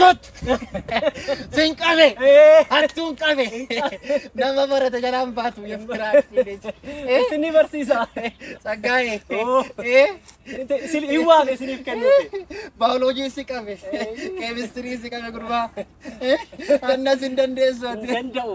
Kot! Sinqabe! Hattuun qabe! Nama barate jalaan baatu yefiraashii. Isinni barsiisa. Saggaa'e. Iwwaame isiniif kennuufi. Baayoloojii si qabe. Keemistirii si qabe gurbaa. Annas hin dandeessu ati. Danda'u.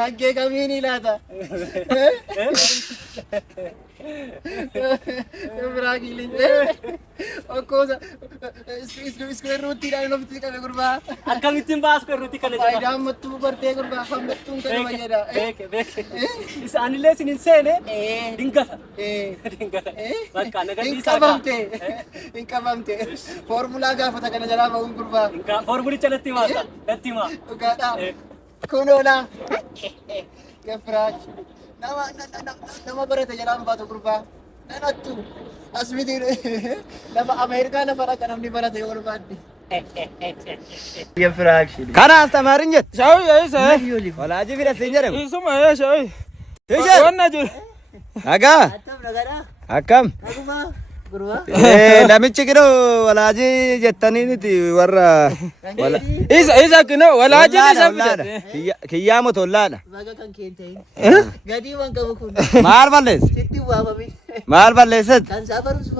Qaggee kamiin ilaata? Yefiraashii lincee. Okkosa. Isku ruutiidhaan nofti qabe gurbaa. Akkamittiin baasku irratti kana jedha. Faayidaan mattuu bartee gurbaa hammattuun kana fayyada. Beeke. Isaanillee isin hin seene dingata. Dingata. Bakka nagadhiisaa. Hin qabamte. Foormulaa gaafata kana jalaa ba'uun gurbaa. Foormulicha natti himaa. Natti himaa. Dhugaadhaa. Kunoolaa. Yefiraash. Nama barate jalaan baatu gurbaa. Nanattu. Asmiti nama Ameerikaa lafa dhaqa namni barate yoo barbaadde. Yefiraash. Kana astamaariin jette. Shawi isa. Walaaji bira siin jedhamu. Isuma ya shawi. Tijjel. Wanna jiru. Nagaa. Attam nagaadhaa. Akkam. Naguma gurbaa. Namichi kidoo walaaji jettaniiniti warra. Isa kino walaaji isa fidate. Kiyyaa motollaadha. Baga kan keenta'in. Gadii waan qabu kun. Maal balleesse? Sitti waamami. Maal balleesset? Kan isaa barumsa.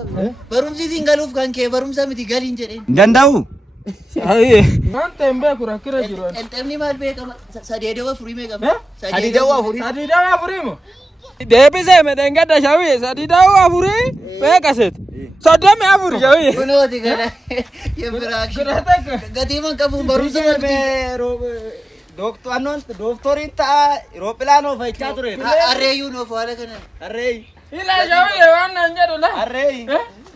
Barumsiitiin galuuf kan kee barumsa miti galiin jedheen. Danda'u? Ayi. Wanta hin beeku rakkira jiru. Enxemni maal beekama? Sadeedawa furii meeqama? Sadiidawa furii. Sadiidawa furii moo? Deebisee medengada shawi sadiidawa furii beekaset. Soddoma afuri shawi. Kunooti gala. Yefiraash. Gatii man qabuun barumsa miti. Dooktoriin ta'a Iroopilaan oofachaa ture. Arreeyyuu noof haala kana. Harree. Ila shawi waan nan jedhu la. Harree.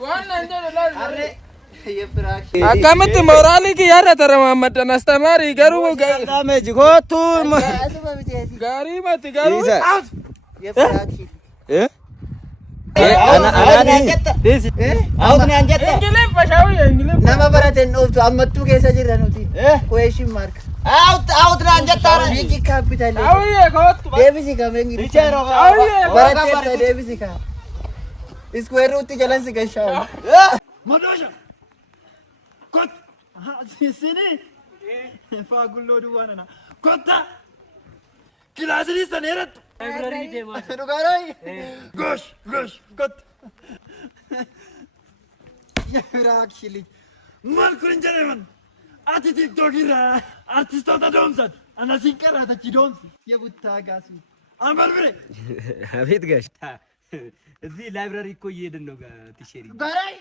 Waan nan jedhu la. Harree. Yefiraash. Akkamitti mooraalii kiyyaarra tara Muhammadan astamaari garuu Dame jigootu. Asuma miti. gaarii mati garuu. Yefiraash. Ingiliif shawi ingiliif. Nama barateen dhooftu ammattuu keessa jirra nuti. Question mark. Out naan jettaara. Biyyi kaapitaali. Shawi kootu. Deebisi kame ingiliif. Barateessa deebisi ka. Iskuweer ruutti jalan si gashaa. Madosha. Kot. Sini. Faagulloo duwwaanana. Kotta. Kilaasii saneeratti. Library deemaa. Dhugaadhaa. Gosh. Kot. Yefiraash. Maal kun hin jedhaman? Ati tiktokirraa artistoota doomsat. Ana siin qaraatachi doomsi. Yebuttaa gaasi. Amal bire. አቤት ጋሽ እዚህ ላይብራሪ እኮ እየሄድን ነው ቲሸሪ Garay.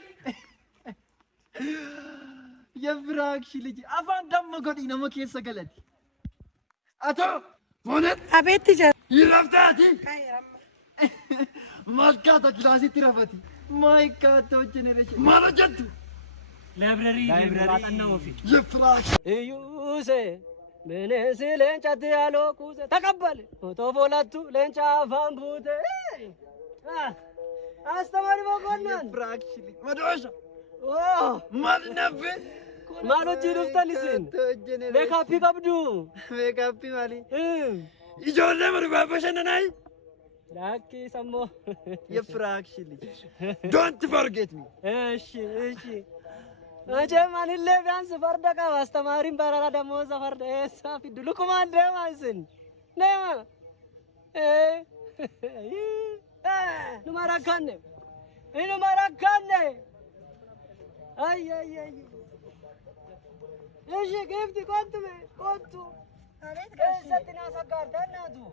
Yefiraash. Afaan damma godhi nama keessa galati. Ato. Moonet. አቤት ቲቸር Yirraftaati. Malkaata kilaasitti rafati. Maayikaatoo jenereeshin. Maal hojjettu? ላይብረሪ ማጠናው ኦፊ Yefiraash. እዩሴ ምንስ ለንጫት ያለው ኩዘ ተቀበል ፎቶፎላቱ ለንጫ ፋምቡተ አስተማሪ መኮንን Yefiraash. Madosha. ኦ Maal naffe? ማሎጂ ልፍተልስን ሜካፕ ቀብዱ Meekaappii maali? Ijoollee margaa bashannanaayi. ላኪ ሰሞ Yefiraash. Don't forget me. እሺ መቼም አንለ ቢያንስ ፈርደ ቀብ አስተማሪም በረራ ደሞዝ ፈርደ እሳ ፊዱ ልኩማን ደማስን ነማ numarakane ay eşe gifti kontu eessatti naa saggaartan naatu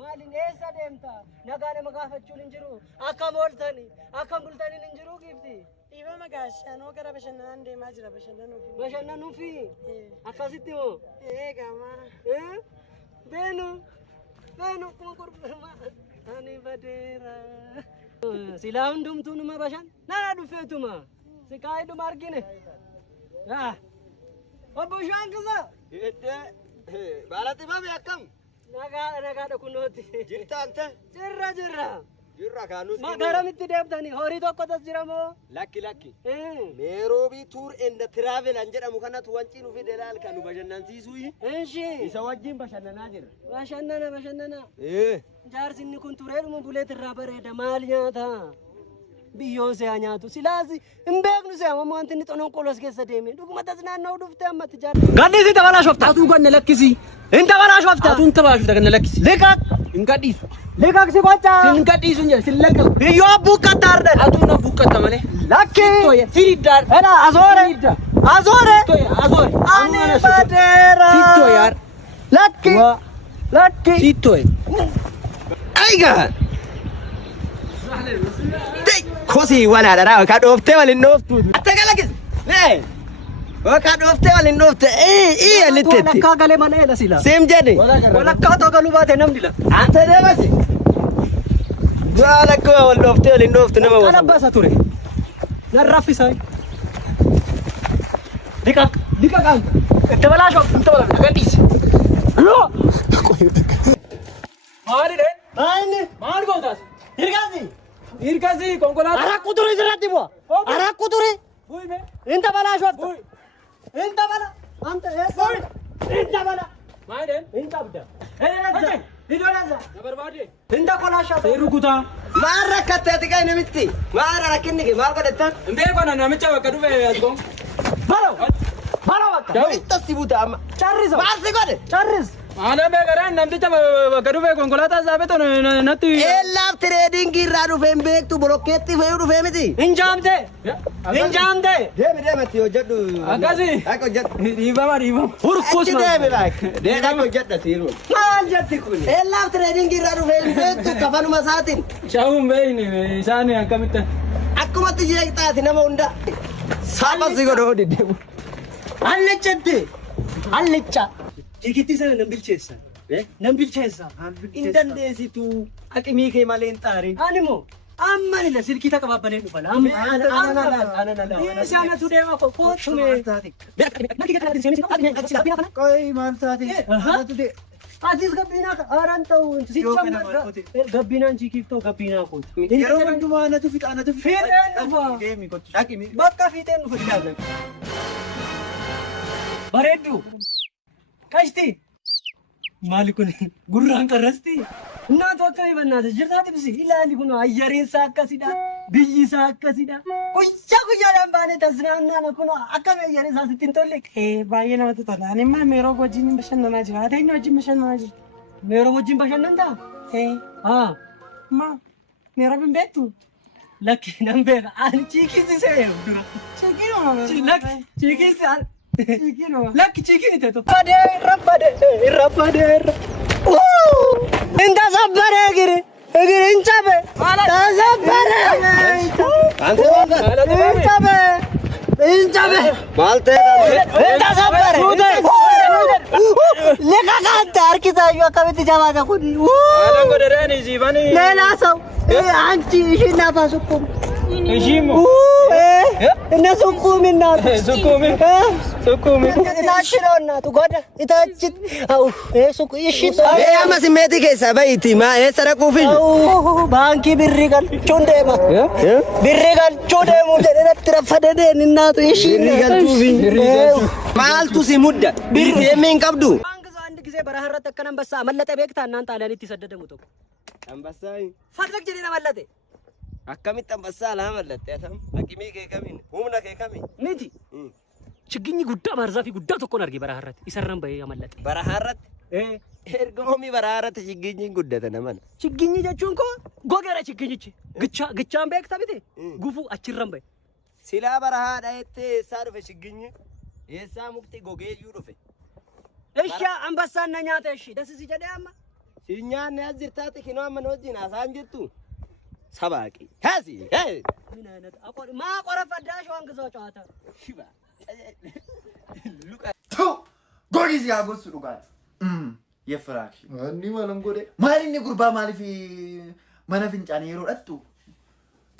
maalin eessa deemta nagaana magaafachuun hin jiru akkam ooltani akkam bultaniin hin jiru gifti dhiibama gaashanoo gara bashannanaan deemaa jira bashannanuufi akkasitti moo eegama beenu kuma qurbama ani badeera silaa hundumtuu numa bashan nana dhufeetuma siqaayidhuma argine obbo Shankisa Baalaxifame akkam? nagaadha kunooti Jirta ante? jirra Jirra kaanus. garamitti deemtani horii tokkotas jira moo Lakki. Nairobi tour and travel an jedhamu kanatu wanci nu fide laal kanu bashannansiisuu enshi isa wajjin bashannanaa jira. bashannana jaarsinni kun tureedhuma buleet irraa bareeda maal nyaata biyyoon see nyaatu silaasi hin beeknu see amma wanti inni xonoon qolos keessa deeme dhuguma tasnaannaa dhuftee ammatti jaarra. Gaddi si tabalaa shofta. Atuun ganna lakkisi. Hin tabalaa shofta. Atuun tabalaa shofta ganna lakkisi. Liqaq. Hin gadhiisu. Liqaq si gocha. Sin gadhiisu njee sin laqqabu. Biyyoo buqqatta ardan. Atuun na buqqatta malee. Lakki. Sittoye. Siriddaar. Hena azoore. Azoore. Sittoye azoore. Ani badeera. Sittoye yaar. Lakki. Lakki. Sittoye. Aiga. Kosi wala dara ka dofte walin doftu atagalakis ne ka dofte walin dofte alitetti ka gale male la sila sem jede wala ka to galu bate namdila ante de basi wala ko wal dofte walin dofte nama wala basa ture narrafi sai dika anta tabalasho tabala gadis allo mari de mari ko das Irkasi konkolata. Ara kuturi zirati bo. Ara kuturi. Bui me. Inta bala shofta. Inta bala. Anta esa. Inta bala. Maiden. Inta bida. Hey. Hidolaza. Nabarwadi. Inta kola shofta. Serukuta. Mara katte kai namitti. Mara rakinni ke mal kadetta. Imbe kona namicha kaduve asgon. Balo. Balo wakka. Itta sibuta amma. Charris. Marsi gode. Charris. Ana be garan namticha kaduve konkolata zabe to natti. Ellaf trading irradu fembeek tu bloketti feyudu femiti. Injamte. Injamte. Deme ti hojjadu. Agasi. Ako jad. Riba. Hurkus ma. Deme bak. De ako jadda tiru. Mal jatti kun. Ellaf trading irradu fembeek tu kafanu masatin. Shahum beini isani akamitta. Akkumatti jeektaati nama hunda. Saba sigodo didemu. Allechatti. Allecha. Jikiti sana nambilcheessa. Nambilcheessa. Indandeesitu aqimii kee malee hin xaarin. Animo amma nila silkii takka baabbaneen dhufala. Ana tu deema kootume. Qoy maal taate? Atis gabbinaa haaraan ta'u gabbinaan jikiif ta'u gabbinaa kooti. Yeroo hundumaa anatu fixa. Fiixeen dhufa. Bakka fiixeen dhufa ilaalan. Bareeddu. Kashti maali kun gurraan qarrasti እናቱ አከይ በእናት ጅርታት ብሲ ኢላሊ ሁኖ አየሬሳ አከሲዳ ቢይሳ አከሲዳ ኩያ ዳምባኔ ተዝናና ነው ኩኖ አከይ አየሬሳ ስትንቶልክ baay'ee namatti tola. Ani immoo meeroo wajjin bashannanaa jira. Ati eenyu wajjin bashannanaa jirta? meeroo wajjin bashannanta Ma meeroo hin beektu? lakki nan beeka ani chiikisi see dura chiikisi lakki chiikini teto irrabbade inta sabbare egiri inchabe tasabbare inchabe malte inta sabbare leka kanta arkisa yu akabiti jamata kuni Alan godereni zivani. lela saw anchi ishina fasukum Ishimo. Inna sukumi na. Sukumi. Itachirona tu goda itachit. Au suku ishito. Ama simeti keessa bayti ma saraku fil. Banki birrigal chundema. Birrigal chundemu jedhatti rafadade ninnaatu ishina. Birrigal tufi. Maaltu si mudda. Birri emen qabdu. Bangizo andi ጊዜ በረሃረት ተከነ አንበሳ መለጠ ቤክታ እናንተ አለሊት ይሰደደሙ ተቆ አንበሳይ ፈለግ ጀዲና መለጠ akkamitti ambassaa lama mallattee atam akimii kee kamiin humna kee kamiin miti ችግኝ ጉዳ ባርዛፊ ጉዳ tokkon arge baraharrat isarran baye amallatte baraharrat ergoomii baraharrat ችግኝን guddata naman ችግኝ jechuun ko gogera ችግኝchi gichaan beekta miti gufu achirran baye silaa barahaa dhayettee eessaa dhufe ችግኝ eessaa mukti gogeeyyuu dhufe እሺ አንበሳና ኛተ እሺ ደስ ሲጀደ ያማ ሲኛን ያዝርታት ኪኖ አመን ወጂና ሳንጀቱ ሰባቂ ሃዚ ምን አይነት አቆር ማቆረፈዳሽ ዋንግዛው ጨዋታ ሽባ ሉቃ ጎጊዝ ያጎስ ሉቃ የፍራክ እንዲ ማለንጎዴ ማሊኒ ጉርባ ማሊፊ ማናፍንጫኔ ይሮዳቱ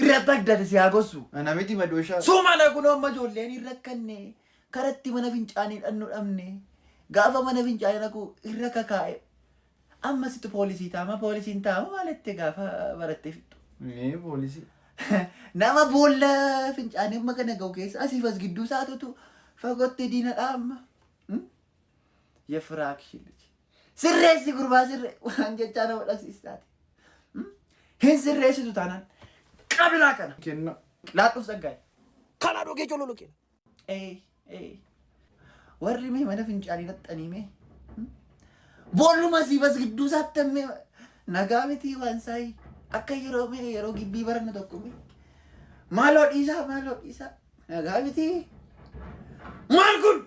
ኢራታግዳደ ሲያጎሱ አናሚቲ መዶሻ ሱማላ ኩኖ ማጆሌን ይረከኔ ከረቲ ማናፍንጫኔ ዳኑ ዳምኔ ጋፋ ማናፍንጫኔ ነኩ ይረከካይ አማስት ፖሊሲ ታማ ፖሊሲን ታማ ማለት ጋፋ በረቴ ፖሊሲ ናማ ቦላ ፍንጫኔ መከነገው ኬስ አሲፈስ ግዱ ሳቱቱ ፈጎቴ ዲና ዳማ የፍራክ ልጅ ስሬስ ጉርባ ስሬ ዋንጀቻ ነው ለሲስታት ሄን ስሬስ ቱታናን qabila kana. Kenna. Laatuuf saggaay. Kana dhugee cololo kenna. Warri mee mana fincaanii naxxanii mee. Booluma siifas gidduu saattamme nagaa miti waan saayii. Akka yeroo mee yeroo gibbii baranna tokko mee. Maaloo dhiisaa. Nagaa miti. Maal kun?